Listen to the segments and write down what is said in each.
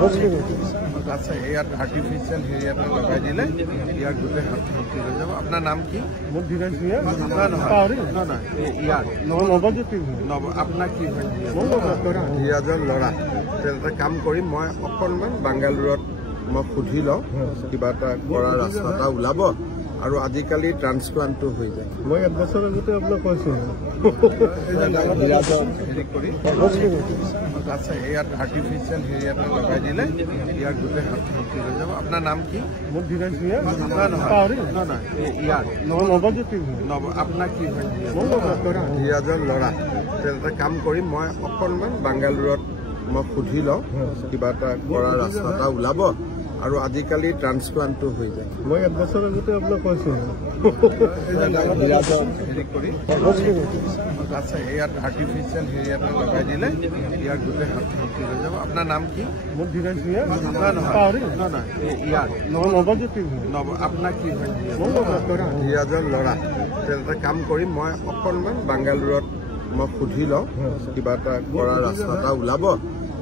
আচ্ছা ইয়াত আৰ্টিফিচিয়েল হেৰি এটা লগাই দিলে ইয়াৰ গোটেই হাতী হৈ যাব। আপোনাৰ নাম কি? আপোনাৰ কি হয়? ধীৰাজৰ ল'ৰা। এটা কাম কৰিম, মই অকণমান বাংগালোৰত মই সুধি লওঁ, কিবা এটা কৰা ৰাস্তা এটা ওলাব আৰু আজিকালি ট্ৰান্সপ্লান্টটো হৈ যায়। মই এক বছৰ আগতে আপোনাক কৈছোঁ হেৰি কৰি আচ্ছা ইয়াত আৰ্টিফিচিয়েল হেৰি এটা লগাই দিলে ইয়াৰ গোটেই হাতী হৈ যাব। আপোনাৰ নাম কি? আপোনাৰ কি হয়? ধীৰাজৰ ল'ৰা। এটা কাম কৰিম, মই অকণমান বাংগালোৰত মই সুধি লওঁ, কিবা এটা কৰা ৰাস্তা এটা ওলাব আৰু আজিকালি ট্ৰান্সপ্লান্টটো হৈ যায়। মই এক বছৰ আগতে আপোনাক কৈছোঁ হেৰি কৰি আচ্ছা ইয়াত আৰ্টিফিচিয়েল হেৰি এটা লগাই দিলে ইয়াৰ গোটেই হাতী হৈ যাব। আপোনাৰ নাম কি? আপোনাৰ কি হয়? ধীৰাজৰ ল'ৰা। এটা কাম কৰিম, মই অকণমান বাংগালোৰত মই সুধি লওঁ, কিবা এটা কৰা ৰাস্তা এটা ওলাব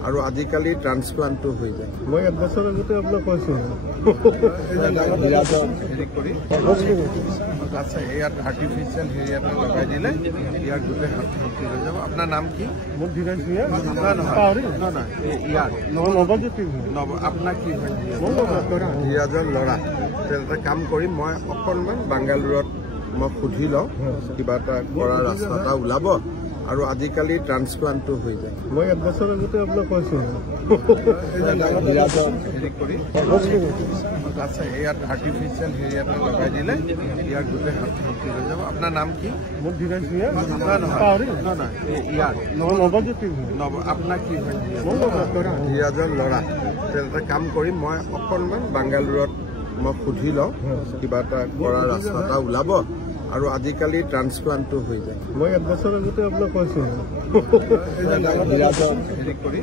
আৰু আজিকালি ট্ৰান্সপ্লান্টটো হৈ যায়। মই এক বছৰ আগতে আপোনাক কৈছোঁ হেৰি কৰি আচ্ছা ইয়াত আৰ্টিফিচিয়েল হেৰি এটা লগাই দিলে ইয়াৰ গোটেই হাতী হৈ যাব। আপোনাৰ নাম কি? আপোনাৰ কি হয়? ধীৰাজৰ ল'ৰা। এটা কাম কৰিম, মই অকণমান বাংগালোৰত মই সুধি লওঁ, কিবা এটা কৰা ৰাস্তা এটা ওলাব আৰু আজিকালি ট্ৰান্সপ্লান্টটো হৈ যায়। মই এক বছৰ আগতে আপোনাক কৈছোঁ হেৰি কৰি আচ্ছা ইয়াত আৰ্টিফিচিয়েল হেৰি এটা লগাই দিলে ইয়াৰ গোটেই হাতী হৈ যাব। আপোনাৰ নাম কি? আপোনাৰ কি হয়? ধীৰাজৰ ল'ৰা। এটা কাম কৰিম, মই অকণমান বাংগালোৰত মই সুধি লওঁ, কিবা এটা কৰা ৰাস্তা এটা ওলাব আৰু আজিকালি ট্ৰান্সপ্লান্টটো হৈ যায়। মই এক বছৰ আগতে আপোনাক কৈছোঁ হেৰি কৰি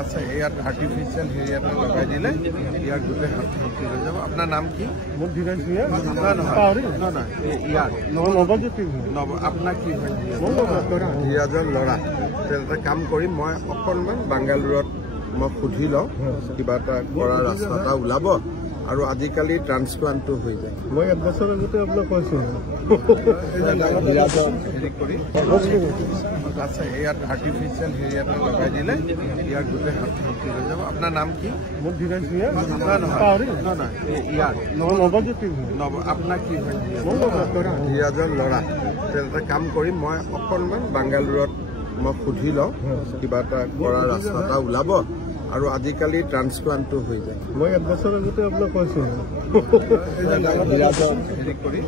আচ্ছা ইয়াত আৰ্টিফিচিয়েল হেৰি এটা লগাই দিলে ইয়াৰ গোটেই হাতী হৈ যাব। আপোনাৰ নাম কি? আপোনাৰ কি হয়? ধীৰাজৰ ল'ৰা। এটা কাম কৰিম, মই অকণমান বাংগালোৰত মই সুধি লওঁ, কিবা এটা কৰা ৰাস্তা এটা ওলাব আৰু আজিকালি ট্ৰান্সপ্লান্টটো হৈ যায়। মই এক বছৰ আগতে আপোনাক কৈছোঁ হেৰি কৰি আচ্ছা ইয়াত আৰ্টিফিচিয়েল হেৰি এটা লগাই দিলে ইয়াৰ গোটেই হাতী হৈ যাব। আপোনাৰ নাম কি? আপোনাৰ কি হয়? ধীৰাজৰ ল'ৰা। এটা কাম কৰিম, মই অকণমান বাংগালোৰত মই সুধি লওঁ, কিবা এটা কৰা ৰাস্তা এটা ওলাব আৰু আজিকালি ট্ৰান্সপ্লান্টটো হৈ যায়। মই এক বছৰ আগতে আপোনাক কৈছোঁ হেৰি কৰি